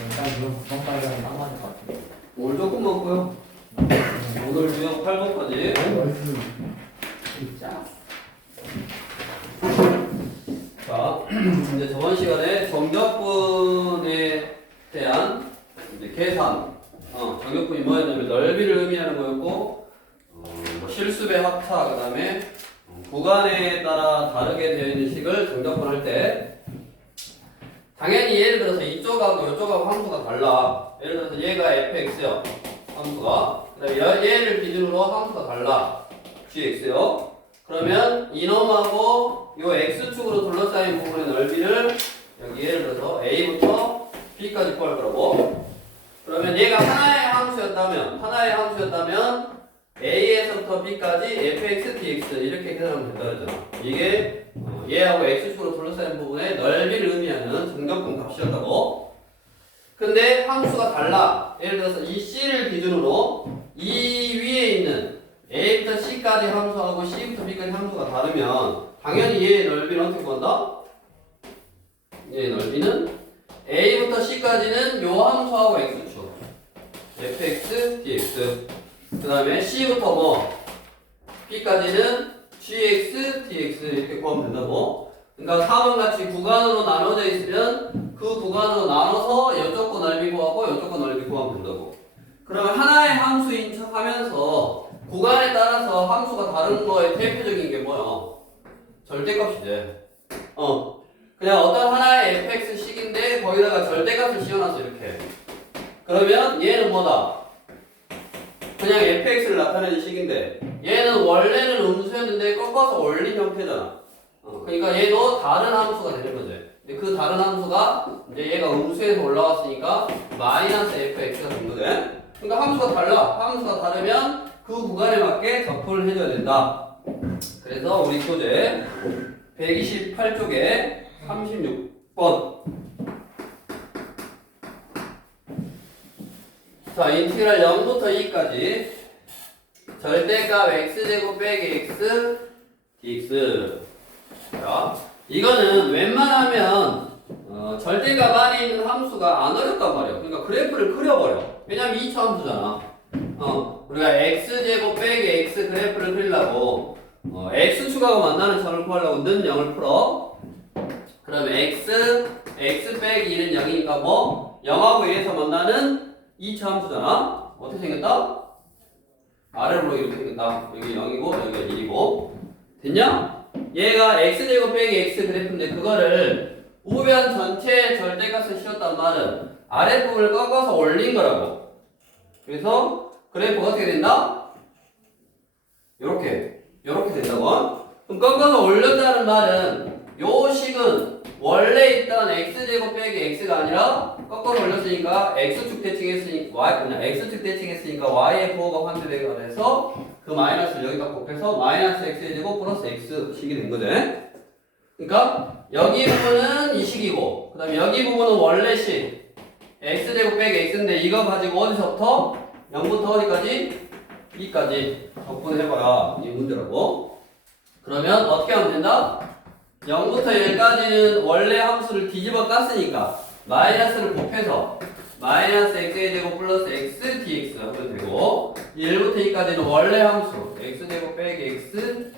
일단 이런 구성발견은 딱 맞을 것 같아요. 오늘 조금 먹고요. 오늘 유형 8번까지. 진짜. 자, 이제 저번 시간에 정적분에 대한 이제 계산. 정적분이 뭐였냐면 넓이를 의미하는 거였고, 뭐 실수배 합차, 그 다음에 구간에 따라 다르게 되어 있는 식을 정적분 할 때, 당연히 예를 들어서 이쪽하고 이쪽하고 함수가 달라. 예를 들어서 얘가 fx요. 함수가. 그다음에 얘를 기준으로 함수가 달라. gx요. 그러면 이놈하고 요 x축으로 둘러싸인 부분의 넓이를 여기 예를 들어서 a부터 b까지 구할 거라고. 그러면 얘가 하나의 함수였다면 a에서부터 b까지 fx, dx 이렇게 계산하면 된다 그랬잖아. 이게 얘하고 x축으로 둘러싸인 부분의 넓이를 의미하는 정적분 값이었다고. 근데 함수가 달라. 예를 들어서 이 c를 기준으로 이 위에 있는 a부터 c까지 함수하고 c부터 b까지 함수가 다르면 당연히 얘의 넓이는 어떻게 구한다? 얘의 넓이는 a부터 c까지는 요 함수하고 x축 fx, dx. 그 다음에 c부터 뭐 b까지는 gx, dx 이렇게 구하면 된다고. 그러니까 4번 같이 구간으로 나눠져 있으면 그 구간으로 나눠서 이쪽 거 넓이 구하고 이쪽 거 넓이 구하면 된다고. 그러면 하나의 함수인 척 하면서 구간에 따라서 함수가 다른 거의 대표적인 게 뭐야? 절대값이지. 그냥 어떤 하나의 fx식인데 거기다가 절대값을 씌워놨어 이렇게. 그러면 얘는 뭐다? 그냥 fx를 나타내는 식인데 얘는 원래는 음수였는데 꺾어서 올린 형태잖아. 그러니까 얘도 다른 함수가 되는 거지. 근데 그 다른 함수가 이제 얘가 음수에서 올라왔으니까 마이너스 fx가 된 거지. 그러니까 함수가 달라. 함수가 다르면 그 구간에 맞게 적분을 해줘야 된다. 그래서 우리 교재 128쪽에 36번. 자, 인티그랄 0부터 2까지 절대값 x제곱 빼기 x dx. 자, 이거는 웬만하면 절대값 안에 있는 함수가 안 어렵단 말이야. 그러니까 그래프를 그려버려. 왜냐면 2차 함수잖아. 우리가 x제곱 빼기 x 그래프를 그리려고 x축하고 만나는 점을 구하려고 는 0을 풀어. 그러면 x 빼기 2는 0이니까 뭐 0하고 1에서 만나는 2차 함수잖아. 어떻게 생겼다? 아래로 이렇게 생겼다. 여기 0이고 여기가 1이고. 됐냐? 얘가 x제곱 빼기 x 그래프인데 그거를 우변 전체의 절대값을 씌웠단 말은 아랫부분을 꺾어서 올린 거라고. 그래서 그래프가 어떻게 된다? 요렇게 된다고. 그럼 꺾어서 올렸다는 말은 요 식은 원래 있던 x제곱 빼기 x가 아니라 꺾어서 올렸으니까 x축 대칭했으니까 x축 대칭했으니까 y의 부호가 환대되게 돼서 그 마이너스를 여기다 곱해서 마이너스 x의 제곱 플러스 x 식이 된 거지. 그러니까 여기 부분은 이 식이고 그 다음에 여기 부분은 원래 식 x제곱 빼기 x인데 이거 가지고 어디서부터 0부터 어디까지? 2까지 적분해봐라. 이 문제라고. 그러면 어떻게 하면 된다? 0부터 1까지는 원래 함수를 뒤집어 깠으니까 마이너스를 곱해서 마이너스 x의 제곱 플러스 x dx 하면 되고 1부터 2까지는 원래 함수 x제곱 빼기 x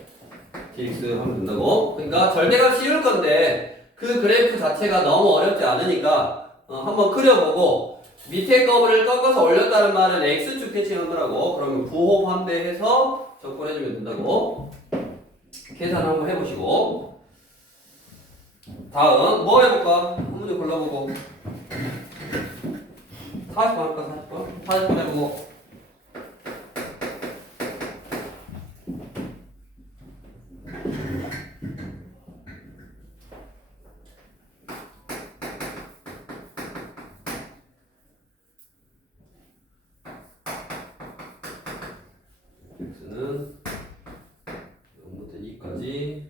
dx 하면 된다고. 그러니까 절대값 씌울 건데 그 그래프 자체가 너무 어렵지 않으니까 한번 그려보고 밑에 거를 꺾어서 올렸다는 말은 x축 대칭한 거라고. 그러면 부호 환대해서 적분해주면 된다고. 계산 한번 해보시고 다음 뭐 해볼까? 한 문제 골라보고 40번 할까? 40번 해보고 x는 0부터 2까지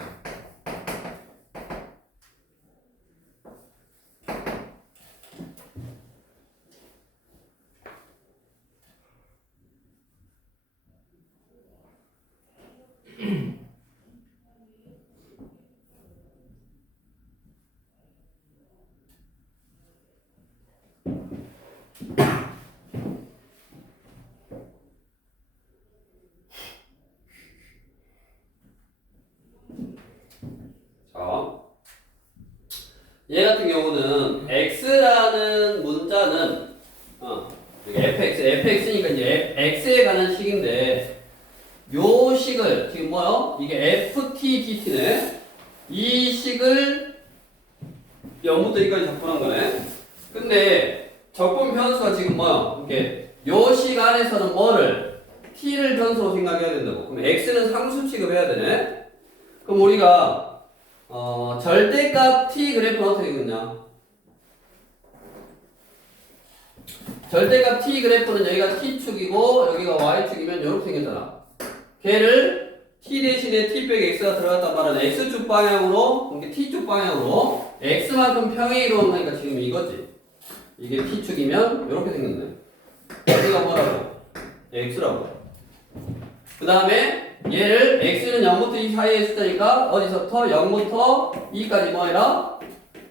자, 얘 같은 경우는 x라는 문자는 fx니까 이제 x에 관한 식인데 요 식을 지금 뭐요? 이게 ftdt네. 이 식을 0부터 2까지 적분한 거네. 근데 적분 변수가 지금 뭐요? 이렇게 요 식 안에서는 뭐를 t를 변수로 생각해야 된다고. 그럼 x는 상수 취급해야 되네. 그럼 우리가 절대값 t 그래프는 어떻게 그렸냐? 절대값 t 그래프는 여기가 t축이고 여기가 y축이면 이렇게 생겼잖아. 걔를 t 대신에 t 빼기 x가 들어갔단 말은 x축 방향으로, 이게 t축 방향으로 x만큼 평행이로운 거니까 지금 이거지. 이게 t축이면 이렇게 생겼네. 여기가 뭐라고? x라고. 그 다음에 얘를 x는 0부터 2 사이의 숫자니까 어디서부터 0부터 2까지 뭐 해라?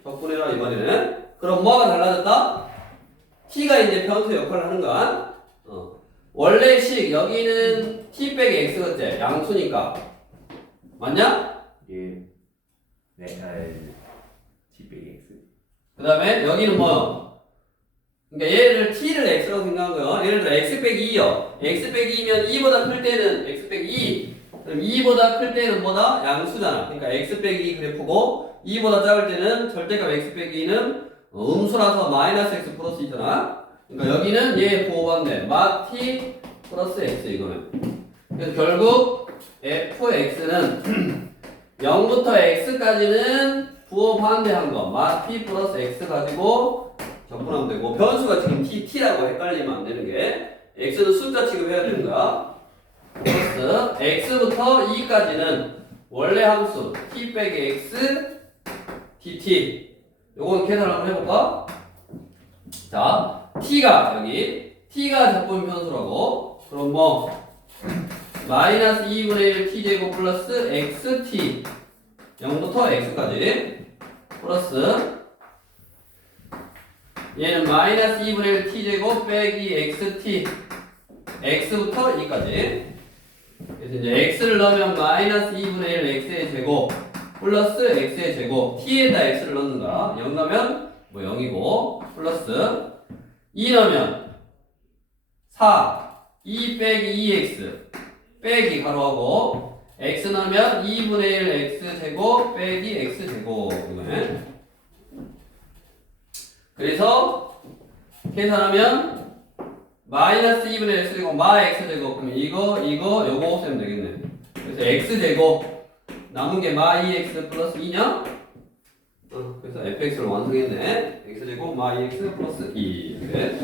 적분해라 이 말이네. 그럼 뭐가 달라졌다? t가 이제 변수 역할을 하는 거야. 원래 식 여기는 t 빼기 x겠지? 양수니까. 맞냐? 예. 네. t 빼기 x. 그 다음에 여기는 뭐? 그러니까 얘를 t를 x라고 생각한 거예요. 예를 들어 x 빼기 2요. x 빼기 2면 2보다 클 때는 x 빼기 2. 그럼 2보다 클 때는 뭐다? 양수잖아. 그러니까 x 빼기 2 그래프고 2보다 작을 때는 절대값 x 빼기 2는 음수라서 마이너스 x 플러스 있잖아. 그러니까 여기는 얘 부호반대 마 t 플러스 x 이거는. 그래서 결국 fx는 0부터 x까지는 부호 반대한 거 마 t 플러스 x 가지고 적분하면 되고 변수가 지금 t라고 헷갈리면 안 되는 게 x는 숫자 취급해야 되는 거야. 플러스 x부터 2까지는 원래 함수 t 빼기 x dt. 요건 계산 한번 해볼까? 자, t가 여기 t가 적분 변수라고. 그럼 뭐 마이너스 2분의 1 t제곱 플러스 xt 0부터 x까지 플러스 얘는 마이너스 2분의 1 t제곱 빼기 xt x부터 2까지. 그래서 이제 x를 넣으면 마이너스 2분의 1 x의 제곱 플러스 x의 제곱 t에다 x를 넣는 거야. 0 넣으면 뭐 0이고 플러스 2 넣으면 4 2 빼기 2x 빼기 가로하고 x 넣으면 2분의 1 x 제곱 빼기 x 제곱 이거네. 그래서 계산하면 마이너스 2분의 1 x 제곱 마 x 제곱 그럼 이거 요거 쓰면 되겠네. 그래서 x 제곱 남은 게 마 2x 플러스 2냐? 그래서 fx를 완성했네. x제곱 마 2x 플러스 2 이렇게.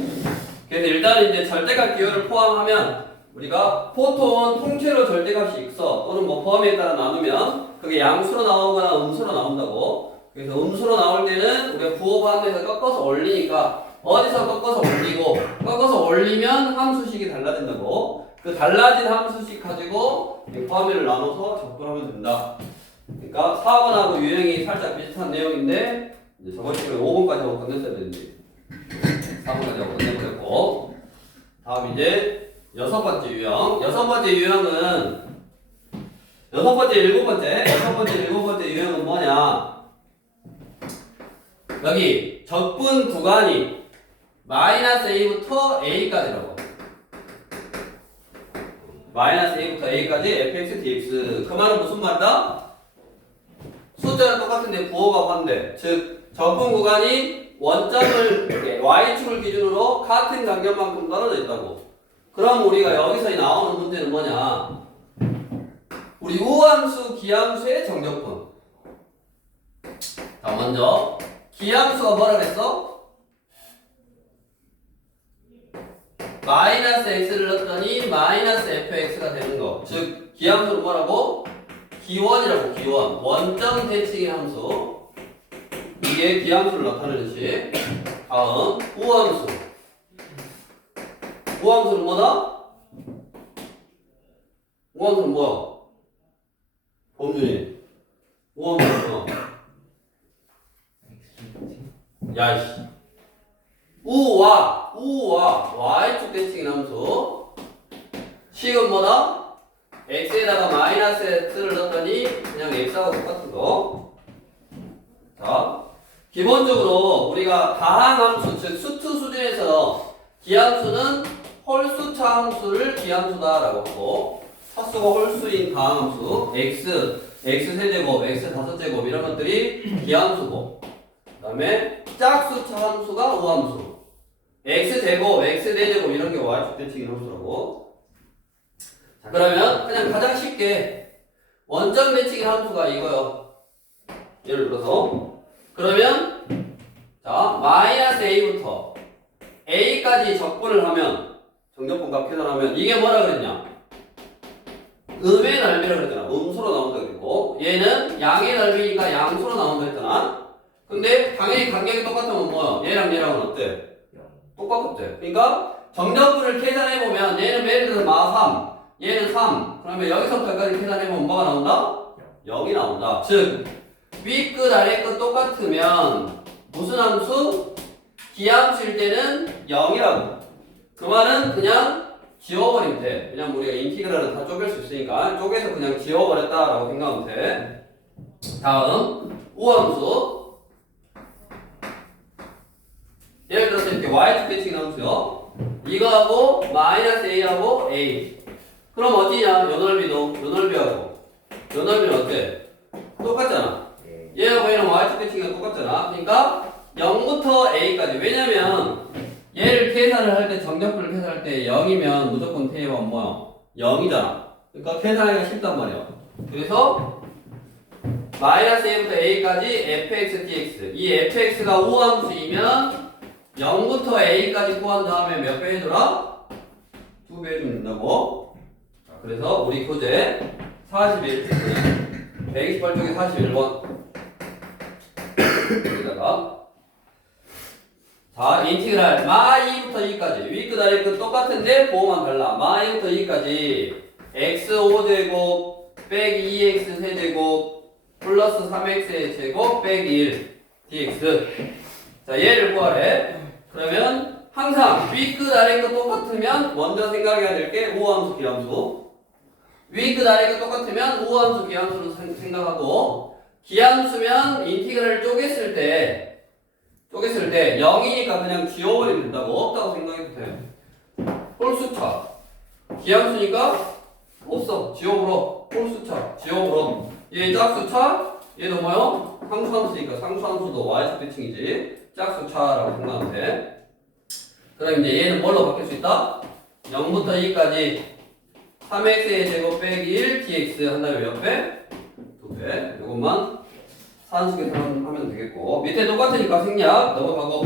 그래서 일단 이제 절대값 기호를 포함하면 우리가 보통은 통째로 절대값이 있어 또는 뭐 범위에 따라 나누면 그게 양수로 나오거나 음수로 나온다고. 그래서 음수로 나올 때는 우리가 부호 반대에서 꺾어서 올리니까 어디서 꺾어서 올리고 꺾어서 올리면 함수식이 달라진다고. 그 달라진 함수식 가지고 범위를 나눠서 접근하면 된다. 그러니까 사번하고 유형이 살짝 비슷한 내용인데 이제 저번 시간에 5번까지 하고 끝냈어야 되는데 4번까지 하고 끝내버렸고 다음 이제 6번째 유형. 6번째 유형은 7번째 유형은 뭐냐? 여기 적분 구간이 마이너스 a부터 a까지라고. 마이너스 a부터 a까지 fx dx. 그 말은 무슨 말이다? 숫자는 똑같은데 부호가 반대. 즉 적분 구간이 원점을 y축을 기준으로 같은 간격만큼 떨어져 있다고. 그럼 우리가 여기서 나오는 문제는 뭐냐? 우리 우함수, 기함수의 정적분. 자, 먼저 기함수가 뭐라 그랬어? 마이너스 x를 넣었더니 마이너스 fx가 되는 거. 즉 기함수는 뭐라고? 기원이라고. 기원. 원점 대칭의 함수. 이게 기함수를 나타내는 식. 다음 우함수. 우함수는 뭐다? 우함수는 뭐야? 범준이. 우함수는 뭐야? 야이씨. 우와 y축 대칭인 함수 식은 뭐다? x에다가 마이너스 x를 넣었더니 그냥 x하고 똑같은 거. 자, 기본적으로 우리가 다항함수 즉 수트 수준에서 기함수는 홀수차 함수를 기함수다라고 하고 차수가 홀수인 다항함수 x 세제곱, x 다섯 제곱 이런 것들이 기함수고, 그 다음에 짝수차 함수가 우함수, x 제곱, x 대제곱 이런 게 y축 대칭인 함수라고. 자, 그러면 그냥 가장 쉽게 원점 대칭인 함수가 이거요. 예를 들어서 그러면 자 마이너스 a부터 a까지 적분을 하면 정적분값 계산하면 이게 뭐라 그랬냐? 음의 넓이라 그랬잖아. 음수로 나온다 그랬고 얘는 양의 넓이니까 양수로 나온다 했잖아. 근데 당연히 간격이 똑같으면 뭐야? 얘랑 얘랑은 어때? 똑같대. 그러니까 정적분을 계산해보면 얘는 예를 들어서 마 3, 얘는 3. 그러면 여기서부터까지 계산해보면 뭐가 나온다? 0이 나온다. 즉 윗끝 아래끝 똑같으면 무슨 함수? 기함수일 때는 0이라고. 그 말은 그냥 지워버리면 돼. 왜냐면 우리가 인티그랄은 다 쪼갤 수 있으니까 쪼개서 그냥 지워버렸다라고 생각하면 돼. 다음 우함수. 예를 들어서 이렇게 y축 대칭 함수요. 이거하고 마이너스 a하고 a. 그럼 어디냐? 요 넓이도 요 넓이하고 요 넓이는 어때? 똑같잖아. 얘하고 얘랑 y축 대칭이 똑같잖아. 그러니까 0부터 a까지. 왜냐면 얘를 계산을 할 때 정적분을 계산할 때 0이면 무조건 대입하면 뭐야? 0이잖아. 그러니까 계산하기가 쉽단 말이야. 그래서 마이너스 a부터 a까지 fx dx. 이 fx가 우함수이면 0부터 a까지 구한 다음에 몇 배 해줘라? 2배 해주면 된다고. 자, 그래서 우리 교재 41, 128쪽에 41번 여기다가 자 인티그랄 마 2부터 2까지 위끝 아래끝 똑같은데 보호만 달라. 마 2부터 2까지 x 5제곱 빼기 2x 세제곱 플러스 3x의 제곱 빼기 1 dx. 자 얘를 구하래. 그러면 항상 위끝 아래끝 똑같으면 먼저 생각해야 될 게 우함수 기함수. 위끝 아래끝 똑같으면 우함수 기함수를 생각하고, 기함수면 인티그랄을 쪼갰을 때 0이니까 그냥 지워버리면 된다고. 없다고 생각해도 돼. 홀수차 기함수니까 없어. 지워버려. 홀수차 지워버려. 얘 짝수차 얘도 뭐요? 상수함수니까 상수함수도 y축 대칭이지. 짝수차라고 생각하면 돼. 그럼 이제 얘는 뭘로 바뀔 수 있다? 0부터 2까지 3x의 제곱 빼기 1 dx 한 다음에 몇 배? 2배. 이것만 산수 계산하면 되겠고, 밑에 똑같으니까 생략 넘어가고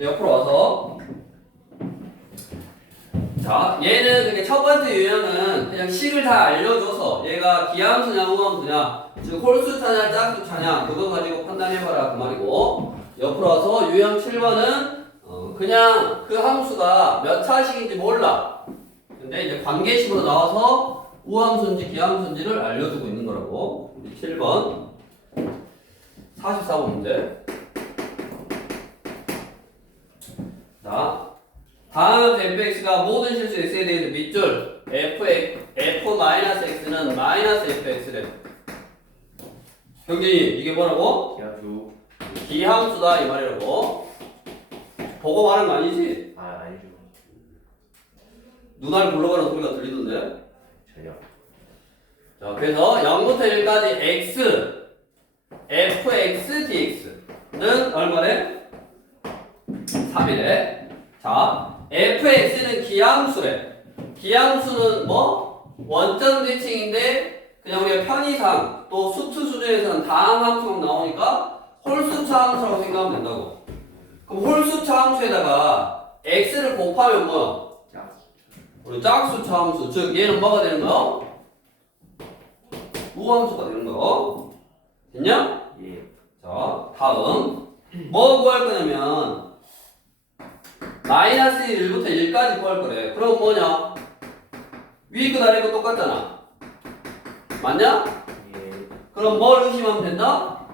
옆으로 와서 자 얘는 그게 첫 번째 유형은 그냥 식을 다 알려줘서 얘가 기함수냐 우함수냐 즉 홀수차냐 짝수차냐 그거 가지고 판단해봐라 그 말이고, 옆으로 와서 유형 7번은 그냥 그 함수가 몇 차식인지 몰라. 근데 이제 관계식으로 나와서 우함수인지 기함수인지를 알려주고 있는 거라고. 우리 7번 44번 문제. 자, 다음 fx가 모든 실수 x에 대해서 밑줄 f-x는 마이너스 fx래. 경진이 이게 뭐라고? 기함수. 기함수다 이 말이라고. 보고 말하는 거 아니지? 아니죠. 누나를 불러가는 소리가 들리던데? 전혀. 자, 그래서 0부터 1까지 x, fx, dx는 얼마래? 3이래. 자, fx는 기함수래. 기함수는 뭐? 원점 대칭인데 그냥 우리가 편의상 또 수트 수준에서는 다항함수가 나오니까 홀수차 함수라고 생각하면 된다고. 그럼 홀수차 함수에다가 x를 곱하면 뭐야? 우리 짝수차 함수. 즉 얘는 뭐가 되는 거야? 우함수가 되는 거. 됐냐? 예. 자, 다음 뭐 구할 거냐면 마이너스 1부터 1까지 구할 거래. 그럼 뭐냐? 위 끝 아래 끝 똑같잖아. 맞냐? 예. 그럼 뭘 의심하면 된다?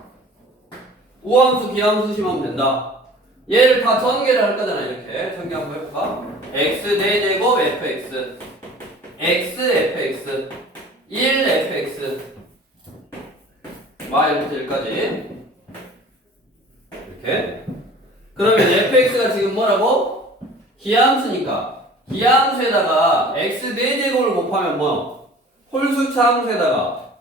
우함수 기함수 의심하면 된다. 얘를 다 전개를 할 거잖아. 이렇게 전개 한번 해볼까? x 4제곱 fx x fx 1 fx 마이너스 1까지 이렇게. 그러면 fx가 지금 뭐라고? 기함수니까 기함수에다가 x 4제곱을 곱하면 뭐? 홀수차 함수에다가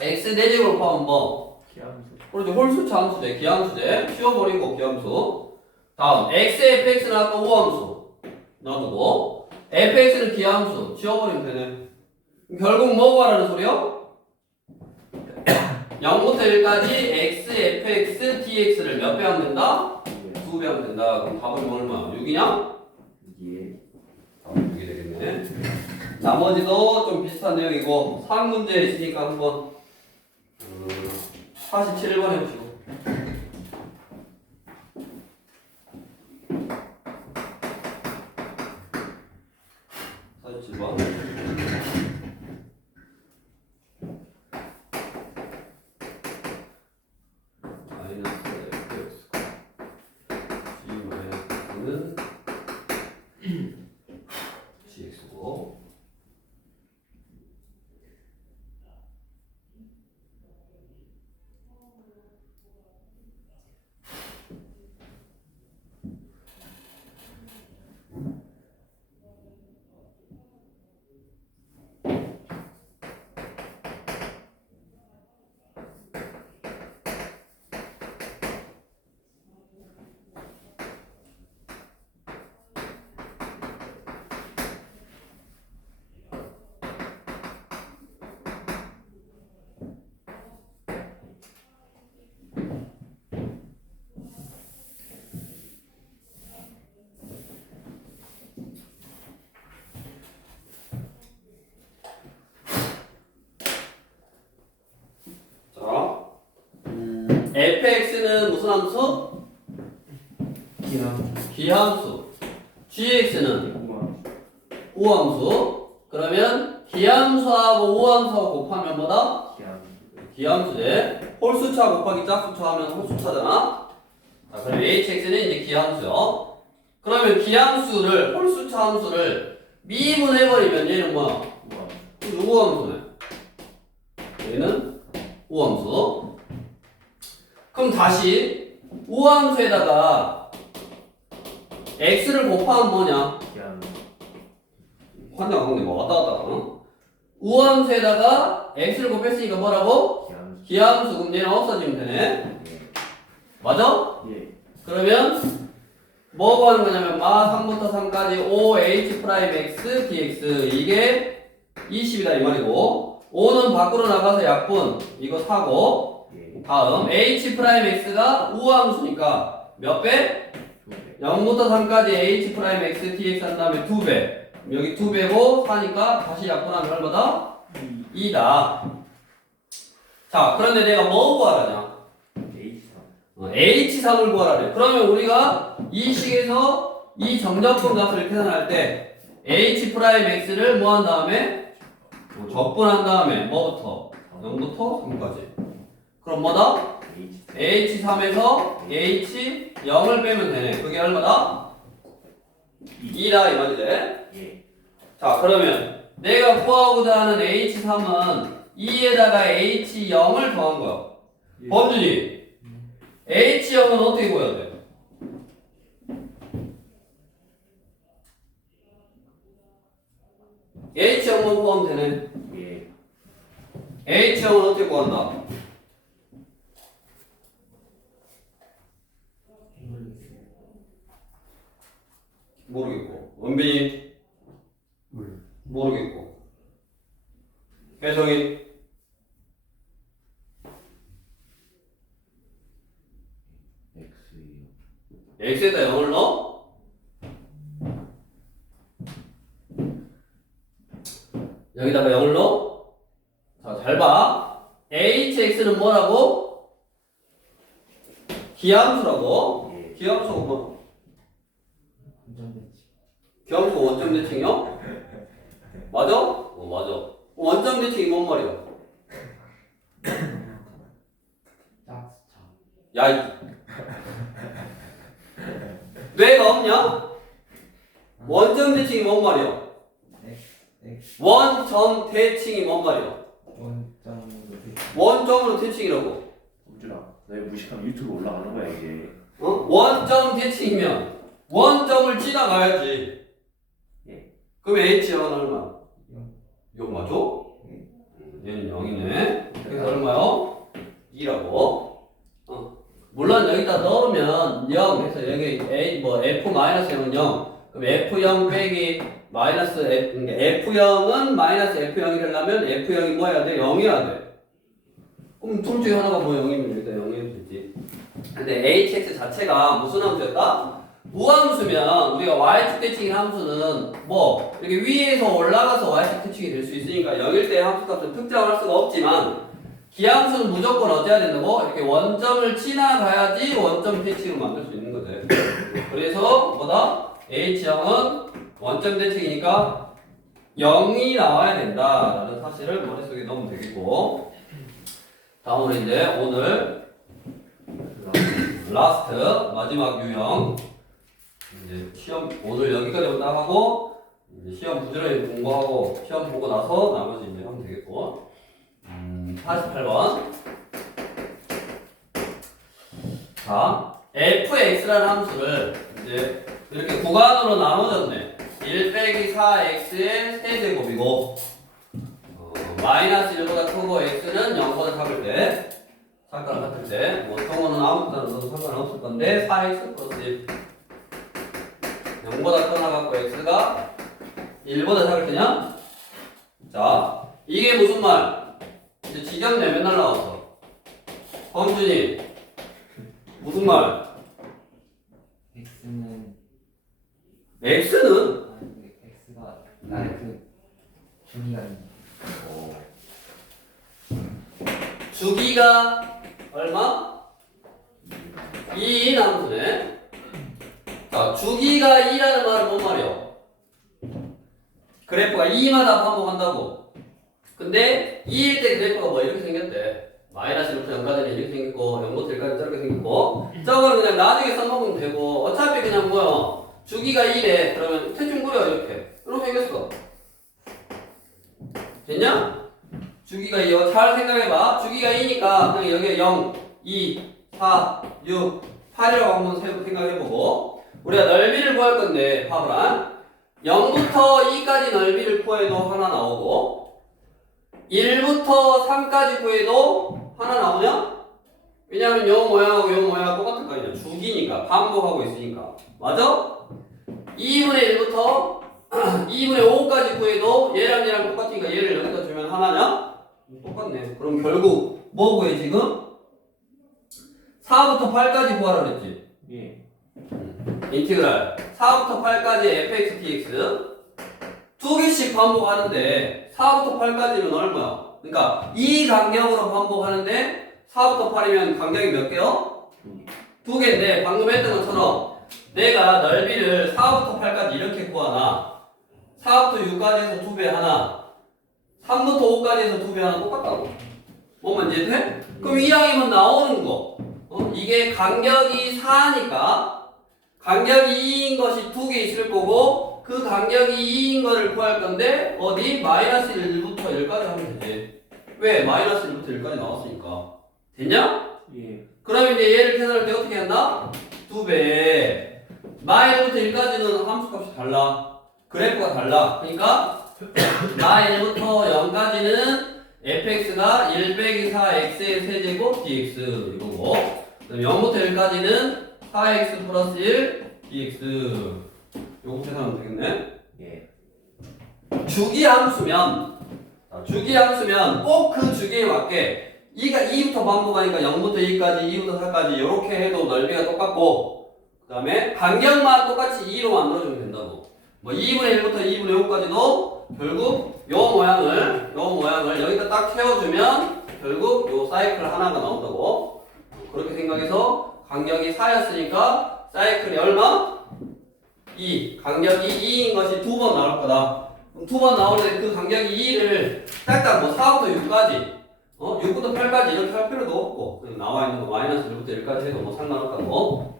x 4제곱을 곱하면 뭐? 기함수. 그렇죠. 홀수차 함수제, 기함수제 치워버리고 기함수. 다음 x fx는 아까 우함수 놔두고 fx는 기함수 치워버리면 되네. 결국 뭐 구하라는 소리요? 0부터 1까지 x fx dx를 몇 배 하면 된다? 2배 하면 된다. 그럼 답은 뭐 얼마? 6이냐? 예. 답은 6이 되겠네. 나머지도 좀 비슷한 내용이고 3문제 있으니까 한번 47번 해보시고. 마이너스 fx g 마이너스는 gx고 fx는 무슨 함수? 기함수. gx는 우함수. 그러면 기함수하고 우함수하고 곱하면 뭐다? 기함수제. 홀수차 곱하기 짝수차 하면 홀수차잖아. 자, 그럼 hx는 이제 기함수요. 그러면 기함수를 홀수차 함수를 미분해버리면 얘는 뭐야? 우함수네. 얘는 우함수. 그럼 다시 우함수에다가 x를 곱하면 뭐냐? 환장하네 뭐 왔다 갔다. 어? 우함수에다가 x를 곱했으니까 뭐라고? 기함수. 그럼 얘는 없어지면 되네. 맞아? 예. 그러면 뭐 구하는 거냐면 마 3부터 3까지 5h 프라임 x dx 이게 20이다 이 말이고 5는 밖으로 나가서 약분 이거 사고 다음 h 프라임 x가 우함수니까 몇 배? 0부터 3까지 h 프라임 x dx 한 다음에 2배. 여기 2배고 4니까 다시 약분하면 얼마다? 2다. 자, 그런데 내가 뭐 구하라냐? H3을 구하라래. 그러면 우리가 이 식에서 이 정적분 값을 계산할 때 H 프라임 X를 뭐 한 다음에? 적분한 다음에 뭐부터? 0부터 3까지. 그럼 뭐다? H3에서 H0을 빼면 되네. 그게 얼마다? 2다 이 말이지? 예. 자, 그러면 내가 구하고자 하는 H3은 2에다가 H0을 더한 거야. 범준이 H0은 어떻게 구해야 돼? H0만 구하면 되네. 예. H0은 어떻게 구한다? 모르겠고. 원빈이? 모르겠고. 혜성이? X에다 0을 넣어? 여기다가 0을 넣어? 자, 잘 봐. HX는 뭐라고? 기함수라고? 기함수가 뭐? 기함수가 원점 대칭이요? 맞아? 맞아. 원점 대칭이 뭔 말이야? 야, 뭐냐? 원점 대칭이 뭔 말이야? 원점 대칭이 뭔 말이야? 원점으로 대칭이라고. 우준아, 너희 무식하면 유튜브 올라가는 거야 이게. 원점 대칭이면 원점을 지나가야지. 예. 그럼 H형은 얼마? 0 맞아? 얘는 0이네. 그래서 얼마요? 2라고. 물론 여기다 넣으면 0 해서 여기 A 뭐 F-0은 0. 그럼 F0 빼기 마이너스 F, 그러니까 F0은 마이너스 F0이 되려면 F0이 뭐 해야 돼? 0이어야 돼. 그럼 둘 중에 하나가 뭐 0이면 여기다 0이 되지. 근데 hx 자체가 무슨 함수였다? 무함수면 우리가 y축 대칭인 함수는 뭐 이렇게 위에서 올라가서 y축 대칭이 될 수 있으니까 0일 때 함수값은 특정할 수가 없지만 기함수는 무조건 어때야 된다고? 이렇게 원점을 지나가야지 원점 대칭을 만들 수 있는 거지. 그래서 뭐다? h형은 원점 대칭이니까 0이 나와야 된다라는 사실을 머릿속에 넣으면 되겠고, 다음으로 이제 오늘 라스트 마지막 유형 이제 시험 오늘 여기까지 딱 하고 이제 시험 부지런히 공부하고 시험 보고 나서 나머지 이제 하면 되겠고. 48번. 자, fx라는 함수를 이제 이렇게 구간으로 나눠졌네. 1 빼기 4x의 세제곱이고 마이너스 1보다 크고 x는 0보다 작을 때 작거나 같을 때 뭐 성어는 아무 데나 넣어도 상관없을 건데 4x 플러스 1 0보다 크거나 같고 x가 1보다 작을 때냐? 자, 이게 무슨 말? 이제 지경내 맨날 나왔어. 범준이 무슨 말? x는 x가 나의 그 주기가 있는. 주기가 얼마? 2 함수네. 자, 주기가 2라는 말은 뭔 말이야? 그래프가 2마다 반복한다고. 근데 2일 때 그래프가 뭐 이렇게 생겼대. 마이너스 1부터 0까지는 이렇게 생겼고 0부터 1까지 저렇게 생겼고, 저거는 그냥 나중에 써먹으면 되고 어차피 그냥 뭐야 주기가 2래. 그러면 대충 그려 이렇게 생겼어. 됐냐? 주기가 2요. 잘 생각해봐. 주기가 2니까 그냥 여기에 0, 2, 4, 6, 8이라고 한번 생각해보고, 우리가 넓이를 구할 건데 파브란 0부터 2까지 넓이를 구해도 하나 나오고 1부터 3까지 구해도 하나 나오냐? 왜냐면 요 모양하고 요 모양하고 똑같을 거 아니야. 주기니까 반복하고 있으니까. 맞아? 2분의 1부터 2분의 5까지 구해도 얘랑 얘랑 똑같으니까 얘를 여기다 주면 하나냐? 똑같네. 그럼 결국 뭐 구해 지금? 4부터 8까지 구하라 그랬지? 예. 인티그랄 4부터 8까지 fx dx 두 개씩 반복하는데 4부터 8까지는 얼마야? 그러니까 이 간격으로 반복하는데 4부터 8이면 간격이 몇 개요? 두 개인데 방금 했던 것처럼 내가 넓이를 4부터 8까지 이렇게 구하나 4부터 6까지 해서 2배 하나 3부터 5까지 해서 2배 하나 똑같다고. 뭐만 이해돼? 그럼 이왕이면 나오는 거 이게 간격이 4니까 간격이 2인 것이 두 개 있을 거고 그 간격이 2인 거를 구할 건데 어디? 마이너스 1부터 1까지 하면 되지. 왜? 마이너스 1부터 1까지 나왔으니까. 됐냐? 예. 그럼 이제 얘를 계산할 때 어떻게 한다? 2배 마1부터 1까지는 함수값이 달라. 그래프가 달라. 그러니까 마1부터 0까지는 fx가 1 빼기 4x의 세제곱 dx 이거고, 그럼 0부터 1까지는 4x 플러스 1 dx 요거 계산하면 되겠네. 예. 주기함수면 꼭 그 주기에 맞게 2부터 반복하니까 0부터 2까지 2부터 4까지 이렇게 해도 넓이가 똑같고, 그 다음에 간격만 똑같이 2로 만들어주면 된다고. 뭐 2분의 1부터 2분의 5까지도 결국 요 모양을 여기다 딱 채워주면 결국 요 사이클 하나가 나온다고. 그렇게 생각해서 간격이 4였으니까 사이클이 얼마? 2. 간격이 2인 것이 두 번 나올 거다. 그럼 두 번 나올 때 그 간격이 2를 딱딱 뭐 4부터 6까지 6부터 8까지 이렇게 할 필요도 없고 그냥 나와 있는 거 마이너스 1부터 1까지 해도 뭐 상관없다고.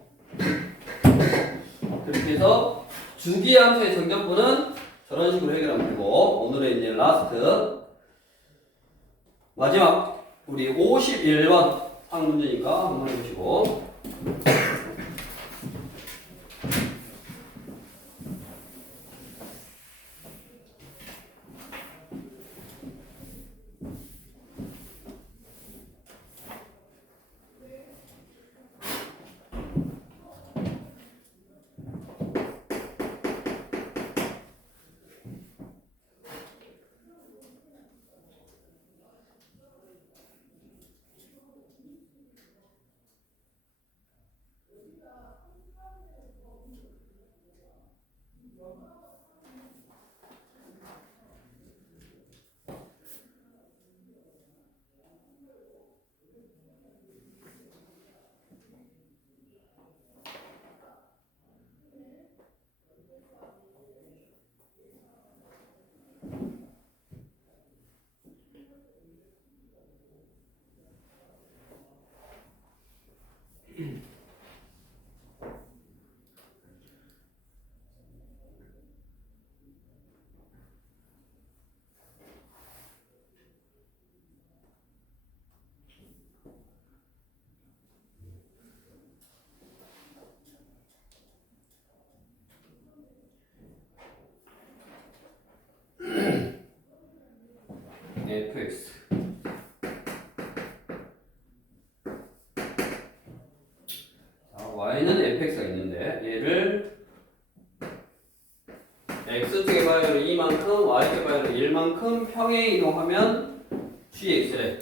그렇게 해서 주기함수의 정적분은 저런 식으로 해결하면 되고 오늘의 이제 라스트 마지막 우리 51번 한 문제니까 한번 해보시고 fx 자, y는 fx가 있는데 얘를 x축의 바이오로 2만큼 y축의 바이오로 1만큼 평행 이동하면 gx래.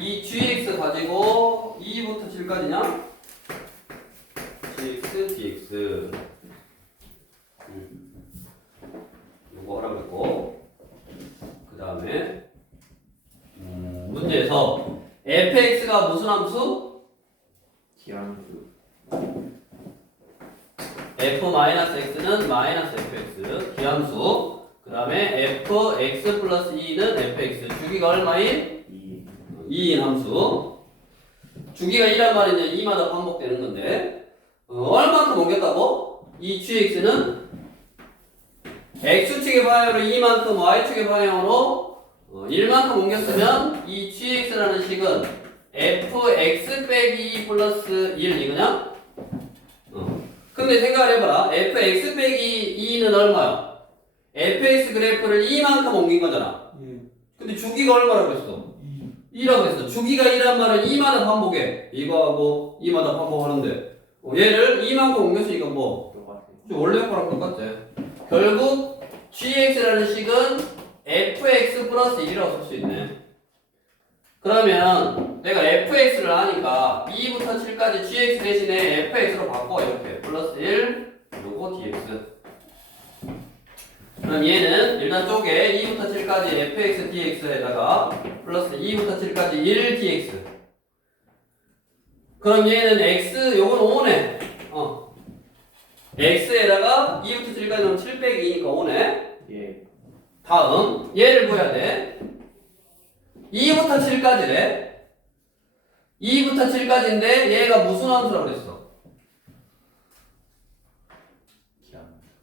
이 gx 가지고 2부터 7까지냐? gx, dx 요거 하라고 했고 그 다음에 문제에서 fx가 무슨 함수? 기함수. f-x는 -fx 기함수. 그 다음에 fx 플러스 2는 fx 주기가 얼마인? 2인 함수. 주기가 2란 말이냐 2마다 반복되는 건데 얼마만큼 옮겼다고? 이 gx는 x축의 방향으로 2만큼 y축의 방향으로 1만큼 옮겼으면 이 gx라는 식은 fx 빼기 2 플러스 1 이거냐? 근데 생각을 해봐라. fx 빼기 2는 얼마야? fx 그래프를 2만큼 옮긴 거잖아. 근데 주기가 얼마라고 했어? 2라고 했어. 주기가 2란 말은 2마다 반복해. 이거하고 2마다 반복하는데 얘를 2만큼 옮겼으니까 뭐 원래 거랑 똑같지. 결국 gx라는 식은 fx 플러스 1이라고 쓸 수 있네. 그러면 내가 fx를 아니까 2부터 7까지 gx 대신에 fx로 바꿔. 이렇게 플러스 1 요거 dx. 그럼 얘는 일단 쪼개 2부터 7까지 fx dx에다가 플러스 2부터 7까지 1 dx. 그럼 얘는 x 요건 5네. x에다가 2부터 7까지 하면 7 빼기 2니까 5네. 예. 다음 얘를 보야 돼. 2부터 7까지래. 2부터 7까지인데 얘가 무슨 함수라고 그랬어?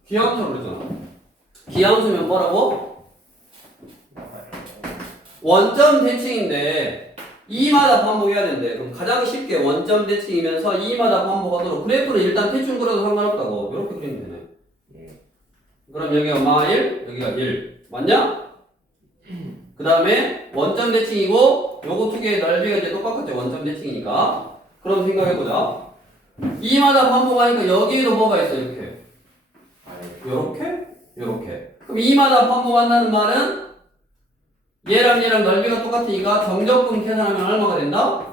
기함수라고 그랬잖아. 기함수면 뭐라고? 원점 대칭인데 2마다 반복해야 된대. 그럼 가장 쉽게 원점 대칭이면서 2마다 반복하도록 그래프를 일단 대충 그려도 상관없다고. 이렇게 그리면 되네. 예. 그럼 여기가 마1 여기가 1 맞냐? 그 다음에 원점 대칭이고 요거 두 개의 넓이가 이제 똑같겠죠. 원점 대칭이니까. 그럼 생각해보자. 2마다 반복하니까 여기에도 뭐가 있어? 이렇게 요렇게? 요렇게. 그럼 2마다 반복한다는 말은 얘랑 넓이가 똑같으니까 정적분 계산하면 얼마가 된다?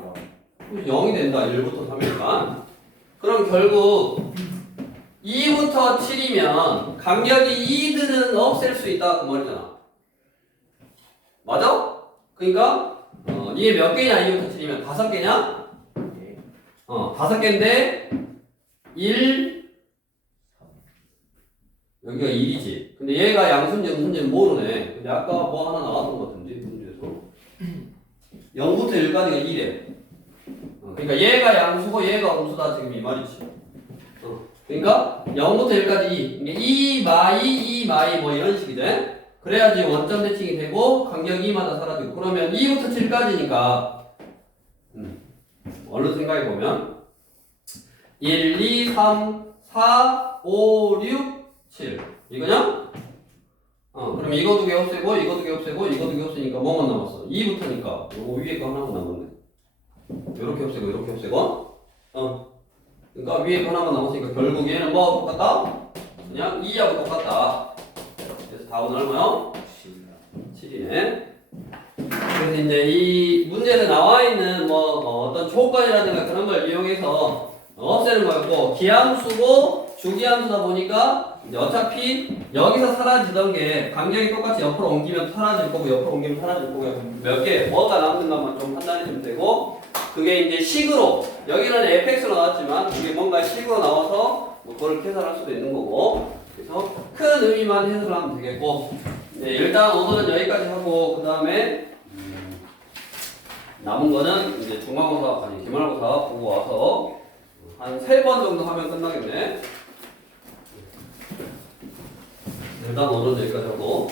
0이 된다. 1부터 3이니까. 그럼 결국 2부터 7이면 간격이 2드는 없앨 수 있다. 그 말이잖아. 맞아? 그러니까 이게 몇 개냐? 2부터 7이면 5개냐? 예. 5개인데 1 여기가 1이지. 근데 얘가 양수인지 음수인지는 모르네. 근데 아까 뭐 하나 나왔던 것 같은데 문제에서 0부터 1까지가 2래. 그러니까 얘가 양수고 얘가 음수다 지금 이 말이지. 그러니까 0부터 1까지 2 마이 뭐 이런 식이죠. 그래야지 원점 대칭이 되고 간격 2마다 사라지고. 그러면 2부터 7까지니까 얼른 생각해보면 1, 2, 3, 4, 5, 6, 7 이거냐? 그럼 이거 두 개 없애고 이거 두 개 없애고 이거 두 개 없애니까 뭐만 남았어? 2부터니까 요거 위에 거 하나만 남았네. 요렇게 없애고 요렇게 없애고 그러니까 위에 거 하나만 남았으니까 결국 얘는 뭐하고 똑같다? 그냥 2하고 똑같다. 그래서 답은 얼마요? 7이네. 그래서 이제 이 문제에 나와 있는 뭐 어떤 조건이라든가 그런 걸 이용해서 없애는 거였고, 기함수고 주기함수다 보니까 이제 어차피 여기서 사라지던 게 간격이 똑같이 옆으로 옮기면 사라질 거고 옆으로 옮기면 사라질 거고 몇 개 뭐가 남는가만 좀 판단해 주면 되고, 그게 이제 식으로 여기는 fx로 나왔지만 이게 뭔가 식으로 나와서 뭐 그걸 계산할 수도 있는 거고, 그래서 큰 의미만 해석하면 되겠고, 네, 일단 오늘은 여기까지 하고 그 다음에 남은 거는 이제 중간고사 아니 기말고사 보고 와서 한 3번 정도 하면 끝나겠네. 일단 오늘은 여기까지 하고.